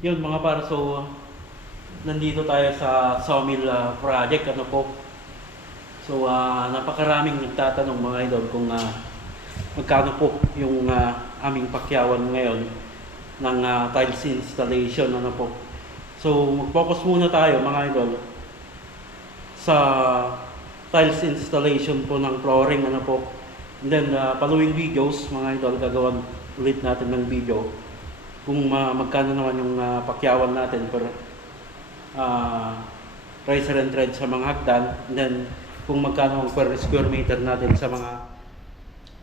Yun mga par, so nandito tayo sa sawmill ah, project ano po. So ah, napakaraming nagtatanong mga idol kung ah, magkano po yung ah, aming pakyawan ngayon ng ah, tiles installation ano po. So mag-focus muna tayo mga idol sa tiles installation po ng flooring ano po. And then ah, following videos mga idol gagawan ulit natin ng video kung ma- magkano naman yung ah, pakyawan natin per uh, riser and thread sa mga hagdan and then kung magkano ang per square meter natin sa mga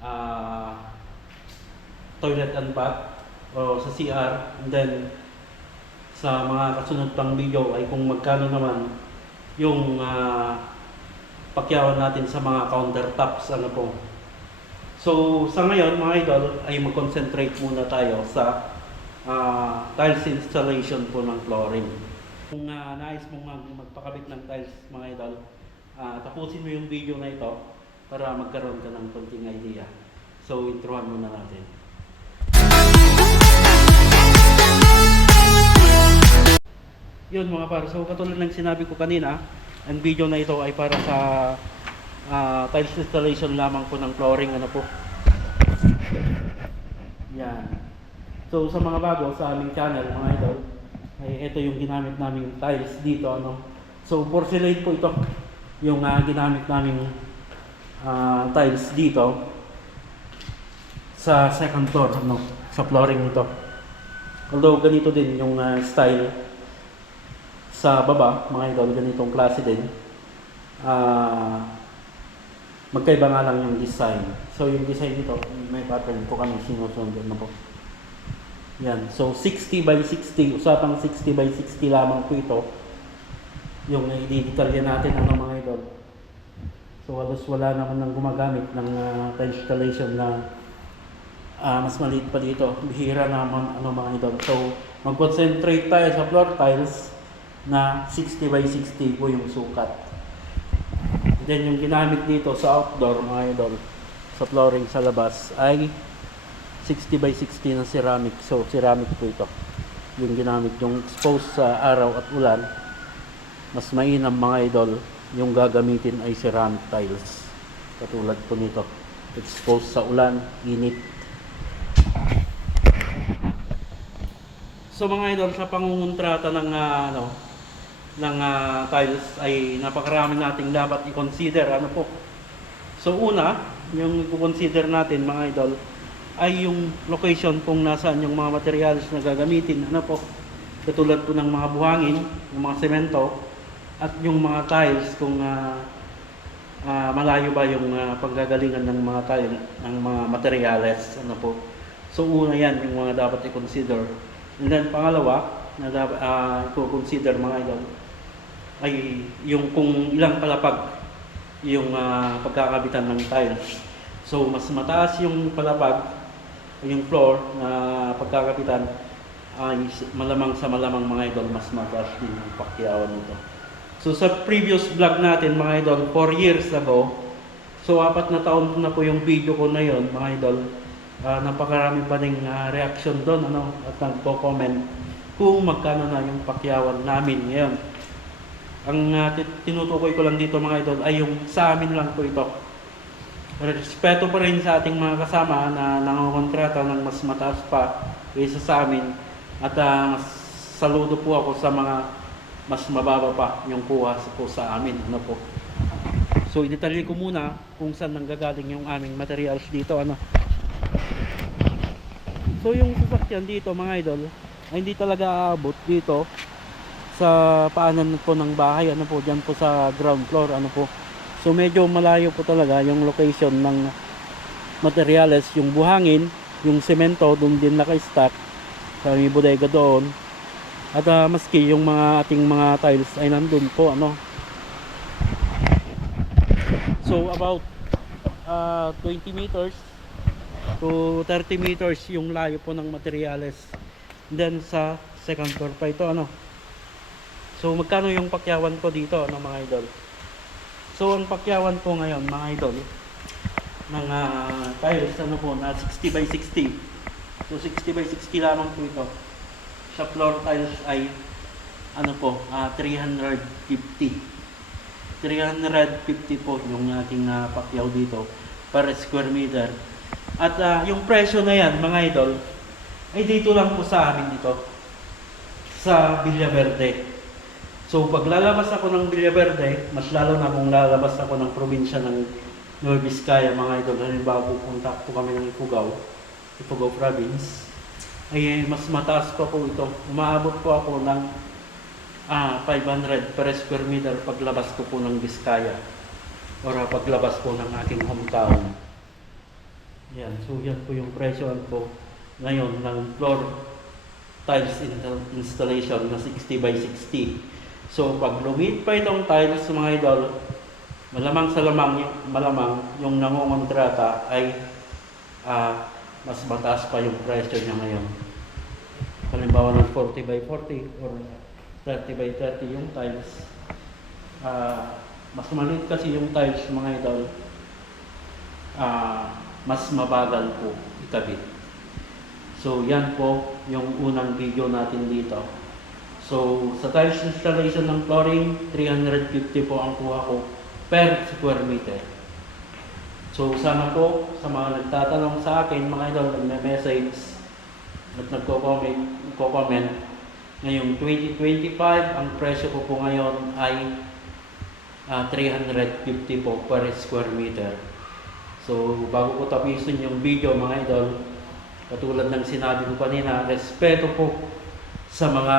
ah, toilet and bath o sa CR and then sa mga kasunod pang video ay kung magkano naman yung ah, pakyawan natin sa mga countertops ano po. So sa ngayon mga idol ay mag-concentrate muna tayo sa ah, tiles installation po ng flooring. Kung ah, nais mong mag- magpakabit ng tiles mga idol, ah, tapusin mo yung video na ito para magkaroon ka ng konting idea. So introhan muna natin. Yun mga par, so katulad ng sinabi ko kanina, ang video na ito ay para sa ah, tiles installation lamang po ng flooring ano po. Yan. So sa mga bago sa aming channel mga idol, ay ito yung ginamit naming tiles dito ano. So porcelain po ito yung ah, ginamit naming ah, tiles dito sa second floor ano, sa flooring nito. Although ganito din yung ah, style sa baba, mga idol, ganitong klase din. Ah, magkaiba nga lang yung design. So yung design nito, may pattern po kami sinusunod na po. Yan. So 60 by 60, usapang 60 by 60 lamang po ito. Yung i-detalya natin ano mga idol. So halos wala naman nang gumagamit ng uh, installation na ah, mas maliit pa dito. Bihira naman ano mga idol. So mag-concentrate tayo sa floor tiles na 60 by 60 po yung sukat. Then yung ginamit dito sa outdoor mga idol, sa flooring sa labas ay 60 by 60 na ceramic. So ceramic po ito. Yung ginamit yung exposed sa araw at ulan, mas mainam mga idol, yung gagamitin ay ceramic tiles. Katulad po nito. Exposed sa ulan, init. So mga idol, sa pangungontrata ng ah, ano, ng ah, tiles ay napakarami nating dapat i-consider. Ano po? So una, yung i-consider natin mga idol ay yung location kung nasaan yung mga materials na gagamitin. Ano po? Katulad po ng mga buhangin, yung mga semento, at yung mga tiles kung ah, ah, malayo ba yung ah, panggagalingan ng mga tile, ng mga materials. Ano po? So una yan, yung mga dapat i-consider. And then pangalawa, na dapat uh, i-consider mga idol, ay yung kung ilang palapag yung ah, pagkakabitan ng tiles. So mas mataas yung palapag, yung floor na pagkakabitan ay malamang sa malamang mga idol mas mataas din ang pakyawan nito. So sa previous vlog natin mga idol, 4 years ago, so apat na taon na po yung video ko na yon mga idol, Ah, napakarami pa ring ah, reaction doon ano, at nagpo-comment kung magkano na yung pakyawan namin ngayon. Ang uh, tinutukoy ko lang dito mga idol ay yung sa amin lang po ito. Respeto pa rin sa ating mga kasama na nangongontrata ng mas mataas pa kaysa sa amin. At ah, saludo po ako sa mga mas mababa pa yung kuha po sa amin. Ano po. So, idetalye ko muna kung saan nanggagaling yung aming materials dito. Ano. So, yung sasakyan dito mga idol ay hindi talaga aabot dito sa paanan po ng bahay ano po diyan po sa ground floor ano po so medyo malayo po talaga yung location ng materyales yung buhangin yung semento doon din naka-stack sa may bodega doon. At ah, maski yung mga ating mga tiles ay nandun po ano. So about ah, 20 meters to 30 meters yung layo po ng materyales then sa second floor pa ito ano. So magkano yung pakyawan ko dito ano mga idol? So ang pakyawan ko ngayon mga idol ng ah, tiles ano po na 60 by 60. So 60 by 60 lamang po ito. sa floor tiles ay ano po, ah, 350. 350 po yung ating uh, pakyaw dito per square meter. At ah, yung presyo na yan, mga idol, ay dito lang po sa amin dito sa Villaverde. So pag lalabas ako ng Villaverde, mas lalo na kung lalabas ako ng probinsya ng Nueva Vizcaya, mga idol, halimbawa pupunta po kami ng Ifugao, Ifugao province, ay mas mataas pa po ito. Umaabot po ako ng ah, 500 per square meter paglabas ko po ng Vizcaya or paglabas po ng aking hometown. Yan, so yan po yung presyoan ko ngayon ng floor tiles in- installation na 60 by 60. So pag lumit pa itong tiles mga idol, malamang sa lamang, malamang yung nangungontrata ay ah, mas mataas pa yung presyo niya ngayon. Halimbawa ng 40 by 40 or 30 by 30 yung tiles. Ah, mas maliit kasi yung tiles mga idol. Ah, mas mabagal po ikabit. So yan po yung unang video natin dito. So sa tiles installation ng flooring, 350 po ang kuha ko per square meter. So sana po sa mga nagtatanong sa akin, mga idol, nagme-message at nagko-comment, nagko-comment, ngayong 2025, ang presyo ko po ngayon ay ah, 350 po per square meter. So bago ko tapusin yung video mga idol, katulad ng sinabi ko kanina, respeto po sa mga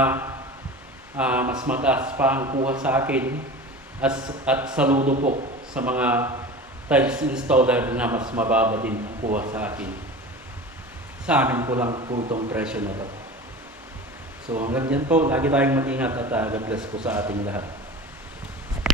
ah, mas mataas pa ang kuha sa akin as, at saludo po sa mga tiles installer na mas mababa din ang kuha sa akin. Sa amin po lang po itong presyo na to. So hanggang dyan po, lagi tayong mag-ingat at uh, God bless po sa ating lahat.